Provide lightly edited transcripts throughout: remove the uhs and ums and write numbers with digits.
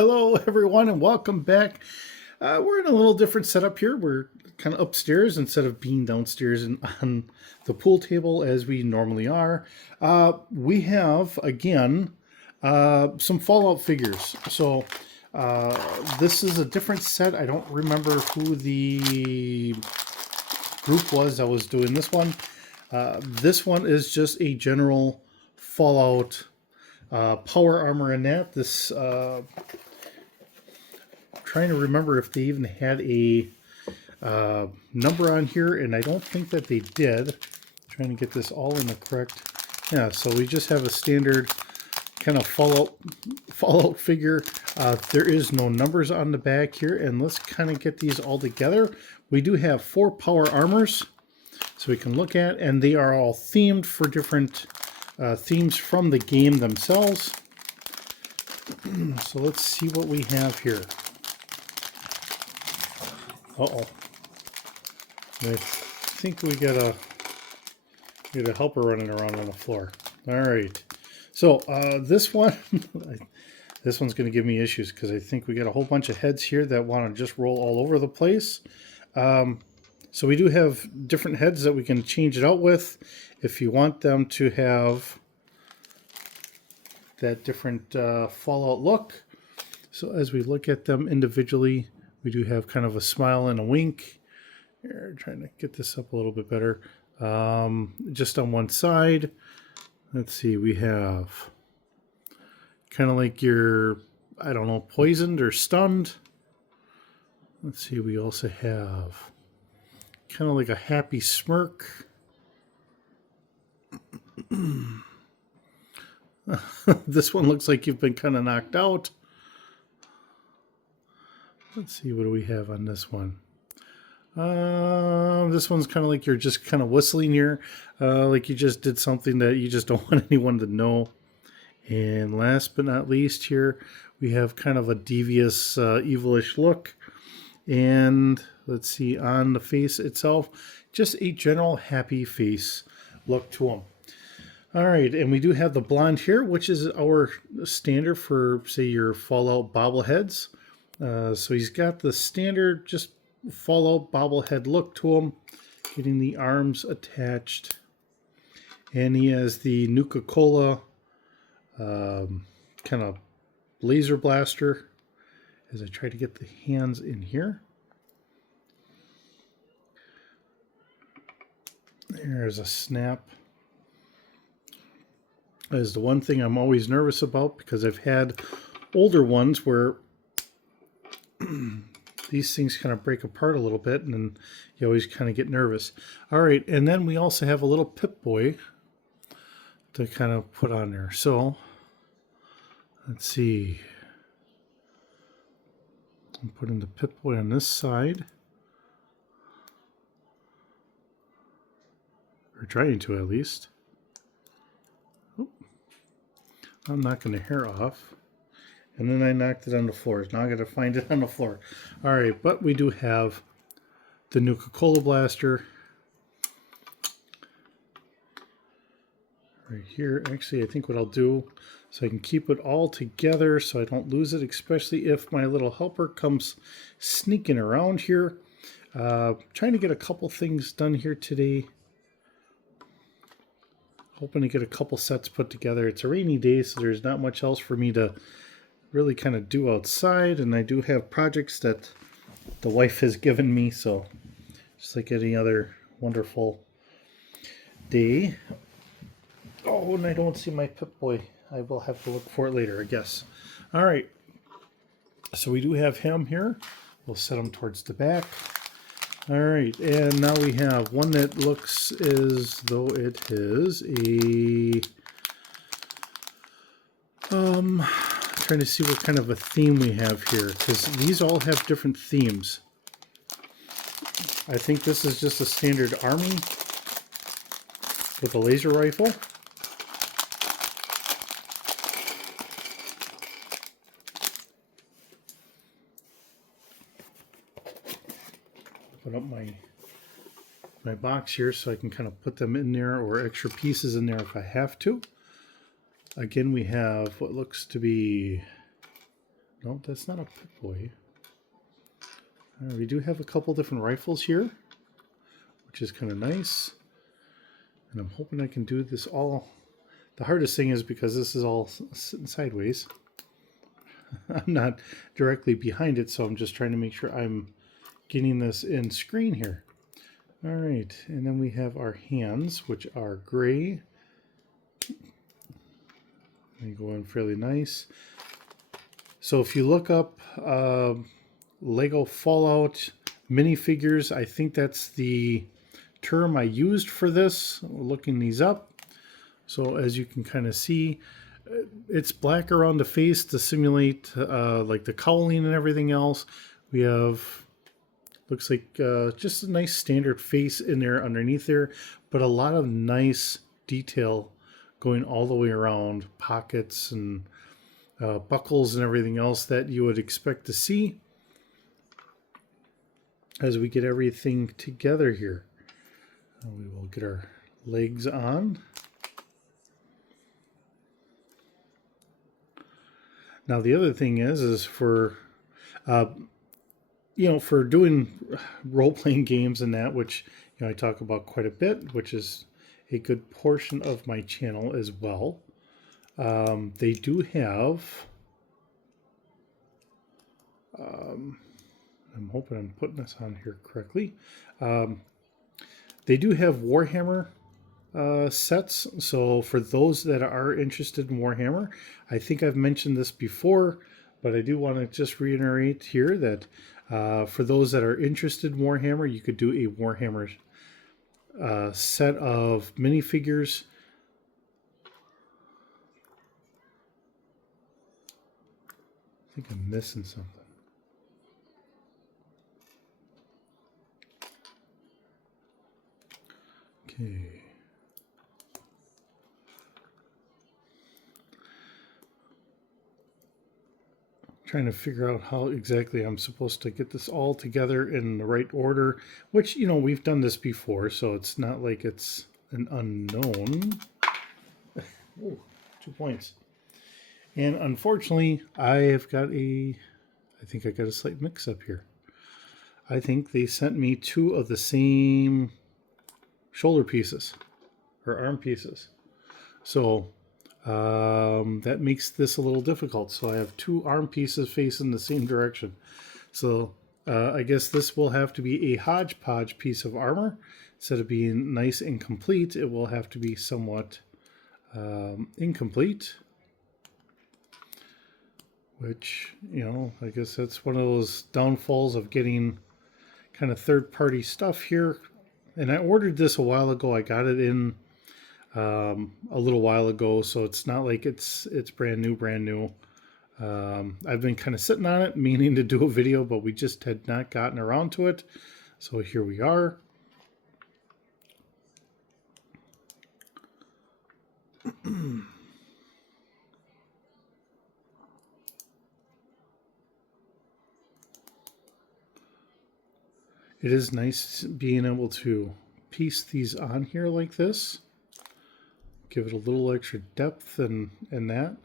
Hello, everyone, and welcome back. We're in a little different setup here. We're kind of upstairs instead of being downstairs and on the pool table as we normally are. We have, again, some Fallout figures. So this is a different set. I don't remember who the group was that was doing this one. This one is just a general Fallout power armor and that. This trying to remember if they even had a number on here, and I don't think that they did. Trying to get this all in the correct. Yeah, so we just have a standard kind of Fallout figure. There is no numbers on the back here, and let's kind of get these all together. We do have 4 power armors, so we can look at, and they are all themed for different themes from the game themselves. So let's see what we have here. Uh-oh. I think we got a helper running around on the floor. All right. So this one, this one's going to give me issues because I think we got a whole bunch of heads here that want to just roll all over the place. So we do have different heads that we can change it out with if you want them to have that different Fallout look. So as we look at them individually, we do have kind of a smile and a wink. Here, trying to get this up a little bit better. Just on one side, let's see, we have kind of like your, I don't know, poisoned or stunned. Let's see, we also have kind of like a happy smirk. This one looks like you've been kind of knocked out. Let's see, what do we have on this one? This one's kind of like you're just kind of whistling here, like you just did something that you just don't want anyone to know. And last but not least here, we have kind of a devious, evilish look. And let's see, on the face itself, just a general happy face look to them. All right, and we do have the blonde here, which is our standard for, say, your Fallout bobbleheads. So he's got the standard just Fallout bobblehead look to him, getting the arms attached. And he has the Nuka-Cola kind of laser blaster as I try to get the hands in here. There's a snap. That is the one thing I'm always nervous about because I've had older ones where these things kind of break apart a little bit, and then you always kind of get nervous. All right, and then we also have a little Pip-Boy to kind of put on there. So let's see. I'm putting the Pip-Boy on this side. Or trying to, at least. Oh, I'm knocking the hair off. And then I knocked it on the floor. Now I got to find it on the floor. All right, but we do have the Nuka-Cola blaster right here. Actually, I think what I'll do, so I can keep it all together so I don't lose it, especially if my little helper comes sneaking around here. Trying to get a couple things done here today. Hoping to get a couple sets put together. It's a rainy day, so there's not much else for me to really kind of do outside, and I do have projects that the wife has given me, so just like any other wonderful day. Oh, and I don't see my Pip-Boy. I will have to look for it later, I guess. All right, so we do have him here. We'll set him towards the back. All right, and now we have one that looks as though it is a trying to see what kind of a theme we have here, because these all have different themes. I think this is just a standard army with a laser rifle. Put up my box here so I can kind of put them in there, or extra pieces in there if I have to. Again, we have what looks to be No, that's not a Pip-Boy. We do have a couple different rifles here, which is kind of nice. And I'm hoping I can do this all. The hardest thing is because this is all sitting sideways. I'm not directly behind it, so I'm just trying to make sure I'm getting this in screen here. All right, and then we have our hands, which are gray. They go in fairly nice. So if you look up Lego Fallout minifigures, I think that's the term I used for this, looking these up. So as you can kind of see, it's black around the face to simulate like the cowling and everything else. We have, looks like just a nice standard face in there underneath there, but a lot of nice detail going all the way around, pockets and buckles and everything else that you would expect to see as we get everything together here. We will get our legs on. Now the other thing is for for doing role-playing games and that, which I talk about quite a bit, which is a good portion of my channel as well. They do have, I'm hoping I'm putting this on here correctly. They do have Warhammer sets. So for those that are interested in Warhammer, I think I've mentioned this before, but I do want to just reiterate here that for those that are interested in Warhammer, you could do a Warhammer set of minifigures. I think I'm missing something. Okay. Trying to figure out how exactly I'm supposed to get this all together in the right order, which, we've done this before, so it's not like it's an unknown. Oh, 2 points. And unfortunately, I think I got a slight mix-up here. I think they sent me 2 of the same shoulder pieces or arm pieces. So that makes this a little difficult. So I have 2 arm pieces facing the same direction. So I guess this will have to be a hodgepodge piece of armor. Instead of being nice and complete, it will have to be somewhat incomplete. Which, I guess that's one of those downfalls of getting kind of third-party stuff here. And I ordered this a while ago. I got it in a little while ago, so it's not like it's brand new. I've been kind of sitting on it, meaning to do a video, but we just had not gotten around to it. So here we are. It is nice being able to piece these on here like this. Give it a little extra depth and that.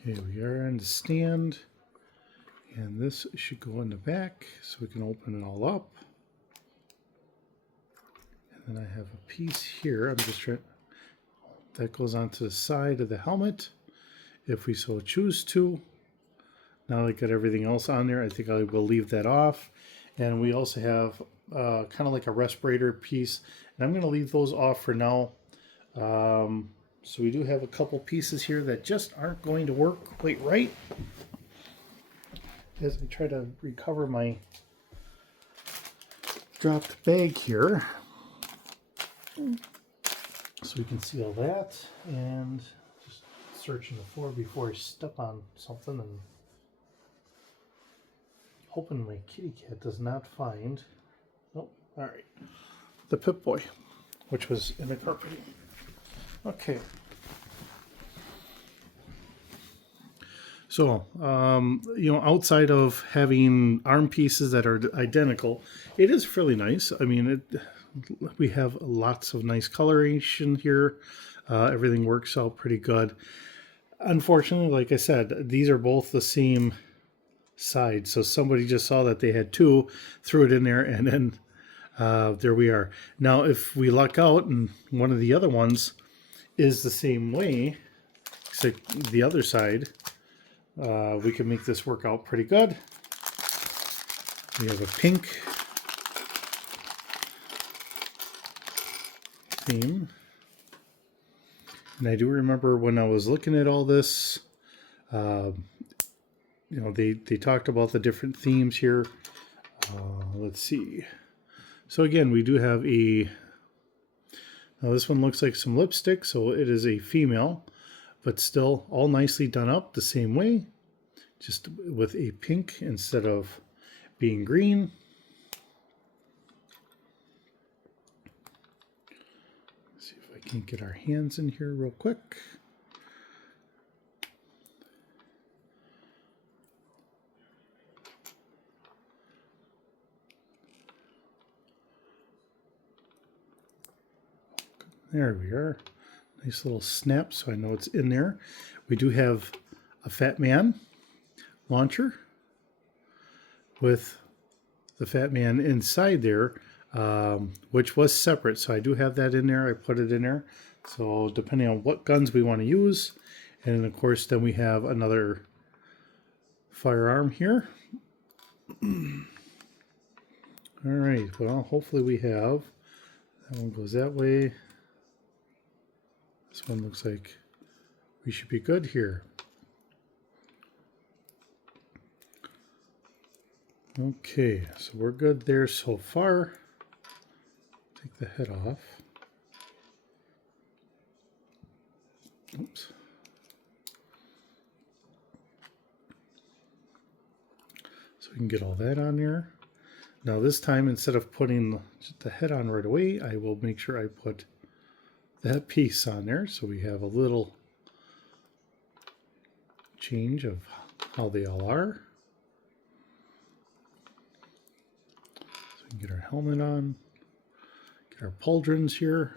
Okay, we are on the stand. And this should go in the back so we can open it all up. And then I have a piece here. I'm just trying. That goes onto the side of the helmet, if we so choose to. Now I got everything else on there. I think I will leave that off. And we also have kind of like a respirator piece. And I'm going to leave those off for now. So we do have a couple pieces here that just aren't going to work quite right. As I try to recover my dropped bag here. So we can see all that, and just searching the floor before I step on something, and hoping my kitty cat does not find, oh, all right, the Pip-Boy, which was in the carpeting. Okay. So, outside of having arm pieces that are identical, it is fairly nice. I mean, we have lots of nice coloration here. Everything works out pretty good. Unfortunately, like I said, these are both the same side. So somebody just saw that they had two, threw it in there, and then there we are. Now, if we luck out and one of the other ones is the same way, except the other side, we can make this work out pretty good. We have a pink theme. And I do remember when I was looking at all this, you know, they talked about the different themes here. Let's see. So again, we do have a, now this one looks like some lipstick, so it is a female, but still all nicely done up the same way, just with a pink instead of being green. Let's see if I can get our hands in here real quick. There we are. Nice little snap, so I know it's in there. We do have a Fat Man launcher with the Fat Man inside there, which was separate. So I do have that in there. I put it in there. So depending on what guns we want to use. And of course, then we have another firearm here. All right. Well, hopefully we have. That one goes that way. This one looks like we should be good here. Okay, so we're good there so far. Take the head off. Oops. So we can get all that on there. Now this time, instead of putting the head on right away, I will make sure I put that piece on there, so we have a little change of how they all are. So we can get our helmet on, get our pauldrons here.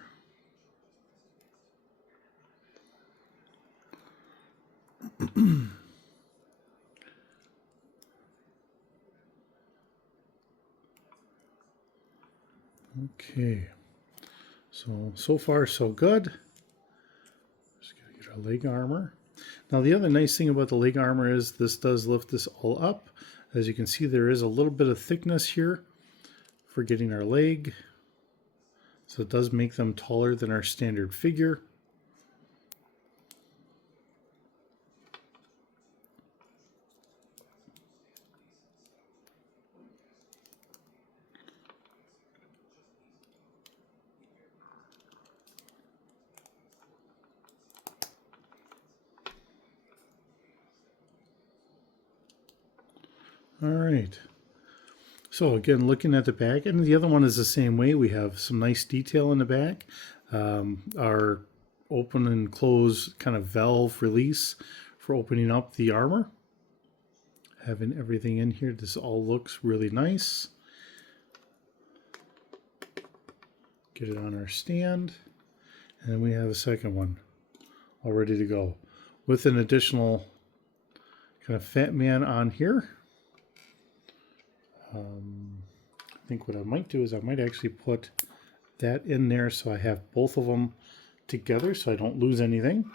Okay. So far so good. Just gotta get our leg armor. Now the other nice thing about the leg armor is this does lift this all up. As you can see, there is a little bit of thickness here for getting our leg. So it does make them taller than our standard figure. All right. So again, looking at the back, and the other one is the same way. We have some nice detail in the back. Our open and close kind of valve release for opening up the armor. Having everything in here, this all looks really nice. Get it on our stand. And then we have a second one all ready to go with an additional kind of Fat Man on here. I think what I might do is I might actually put that in there so I have both of them together so I don't lose anything.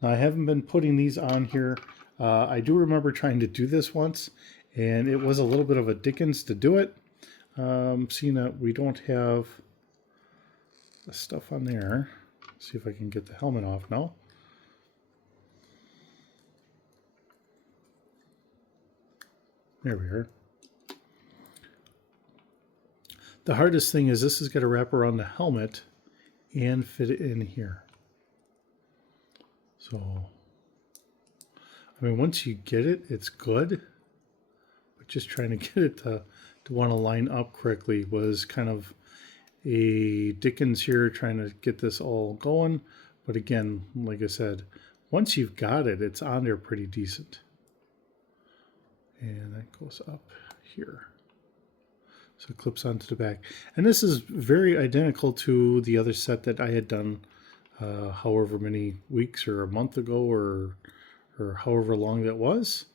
Now, I haven't been putting these on here. I do remember trying to do this once, and it was a little bit of a dickens to do it. Seeing that we don't have the stuff on there. Let's see if I can get the helmet off now. There we are. The hardest thing is this has got to wrap around the helmet and fit it in here. So, I mean, once you get it, it's good. But just trying to get it to want to line up correctly was kind of a dickens here, trying to get this all going. But again, like I said, once you've got it, it's on there pretty decent. And that goes up here. So it clips onto the back. And this is very identical to the other set that I had done however many weeks or a month ago or however long that was.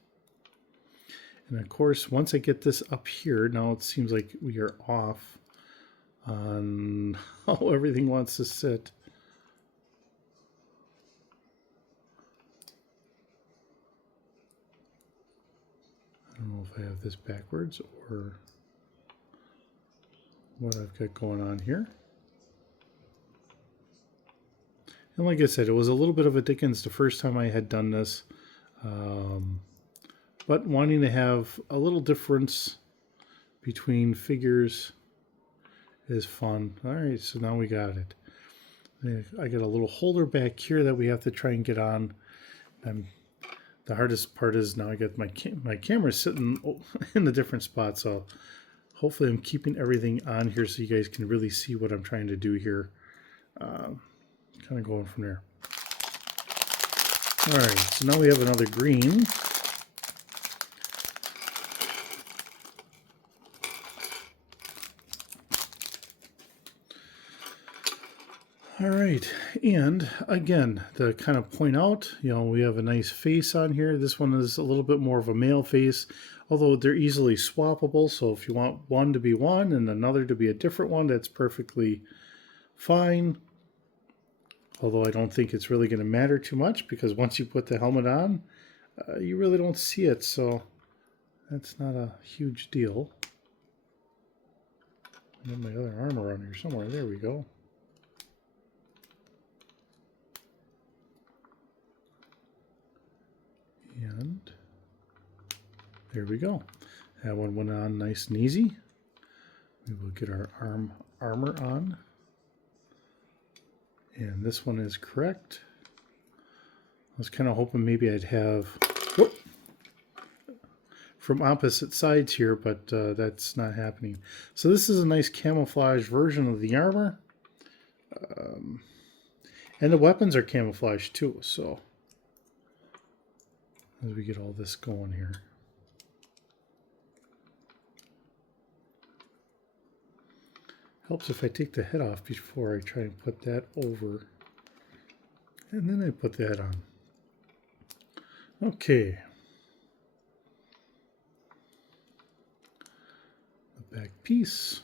And of course, once I get this up here, now it seems like we are off on how everything wants to sit. I don't know if I have this backwards or what I've got going on here. And like I said, it was a little bit of a Dickens the first time I had done this. But wanting to have a little difference between figures is fun. All right, so now we got it. I got a little holder back here that we have to try and get on. The hardest part is now I got my camera sitting in a different spot, so hopefully I'm keeping everything on here so you guys can really see what I'm trying to do here. Kind of going from there. All right, so now we have another green. All right, and again, to kind of point out, we have a nice face on here. This one is a little bit more of a male face, although they're easily swappable. So if you want one to be one and another to be a different one, that's perfectly fine. Although I don't think it's really going to matter too much because once you put the helmet on, you really don't see it. So that's not a huge deal. I got my other armor on here somewhere. There we go. And there we go. That one went on nice and easy. We will get our armor on. And this one is correct. I was kind of hoping maybe I'd have from opposite sides here, but that's not happening. So this is a nice camouflage version of the armor. And the weapons are camouflaged too, so as we get all this going here. Helps if I take the head off before I try and put that over. And then I put that on. Okay. The back piece.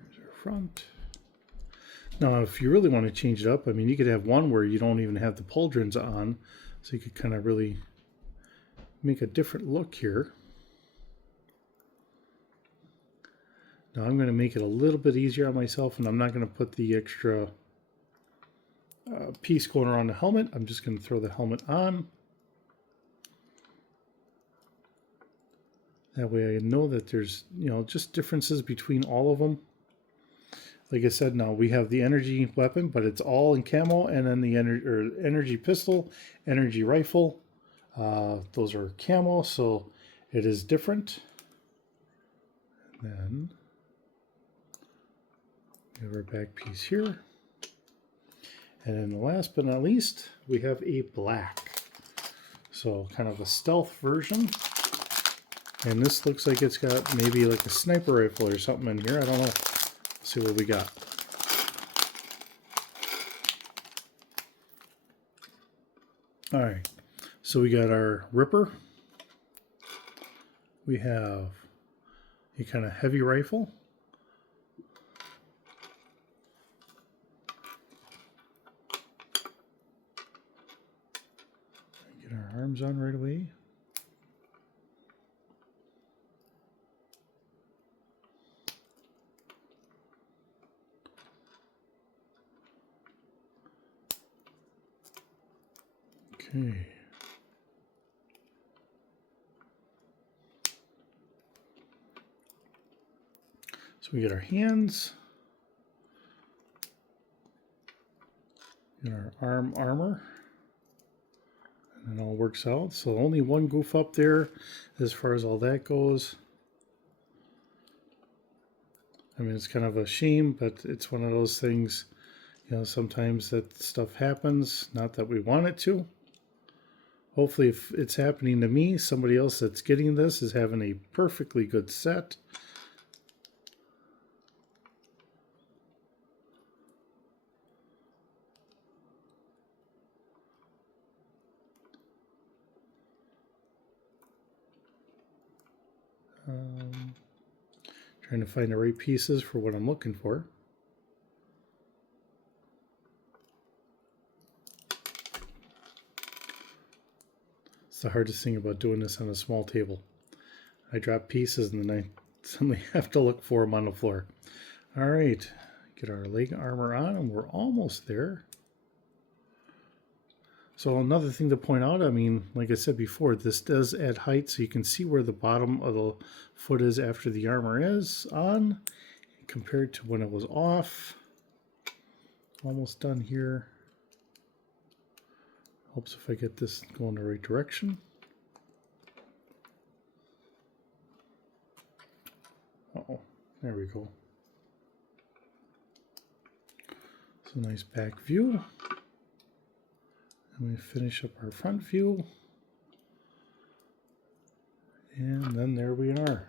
There's our front. Now, if you really want to change it up, I mean, you could have one where you don't even have the pauldrons on, so you could kind of really make a different look here. Now, I'm going to make it a little bit easier on myself, and I'm not going to put the extra piece going around the helmet. I'm just going to throw the helmet on. That way I know that there's, just differences between all of them. Like I said, now we have the energy weapon, but it's all in camo, and then the energy pistol, energy rifle. Those are camo, so it is different. And then we have our back piece here. And then last but not least, we have a black. So kind of a stealth version. And this looks like it's got maybe like a sniper rifle or something in here. I don't know. Let's see what we got. All right. So we got our Ripper. We have a kind of heavy rifle. Get our arms on right away. Okay. So we get our hands, get our armor, and it all works out. So only one goof up there as far as all that goes. I mean, it's kind of a shame, but it's one of those things, You know, sometimes that stuff happens, not that we want it to. Hopefully, if it's happening to me, somebody else that's getting this is having a perfectly good set. Trying to find the right pieces for what I'm looking for. It's the hardest thing about doing this on a small table. I drop pieces and then I suddenly have to look for them on the floor. All right, get our leg armor on and we're almost there. So another thing to point out, I mean, like I said before, this does add height so you can see where the bottom of the foot is after the armor is on compared to when it was off. Almost done here. Helps if I get this going the right direction. Uh-oh, there we go. It's a nice back view. And we finish up our front view. And then there we are.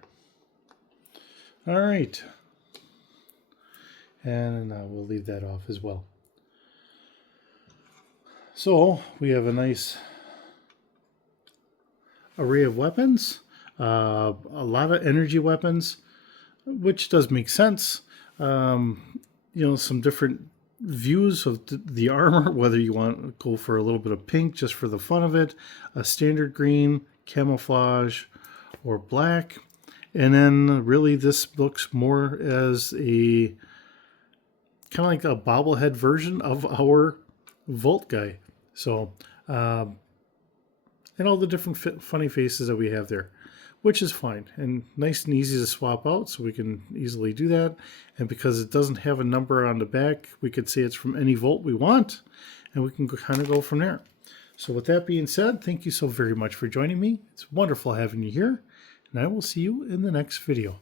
All right. And we'll leave that off as well. So we have a nice array of weapons, a lot of energy weapons, which does make sense. You know, some different views of the armor, whether you want to go for a little bit of pink just for the fun of it, a standard green, camouflage, or black. And then really this looks more as a kind of like a bobblehead version of our Volt guy. So, and all the different funny faces that we have there, which is fine and nice and easy to swap out, so we can easily do that. And because it doesn't have a number on the back, we could say it's from any Volt we want, and we can kind of go from there. So with that being said, thank you so very much for joining me. It's wonderful having you here, and I will see you in the next video.